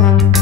Bye.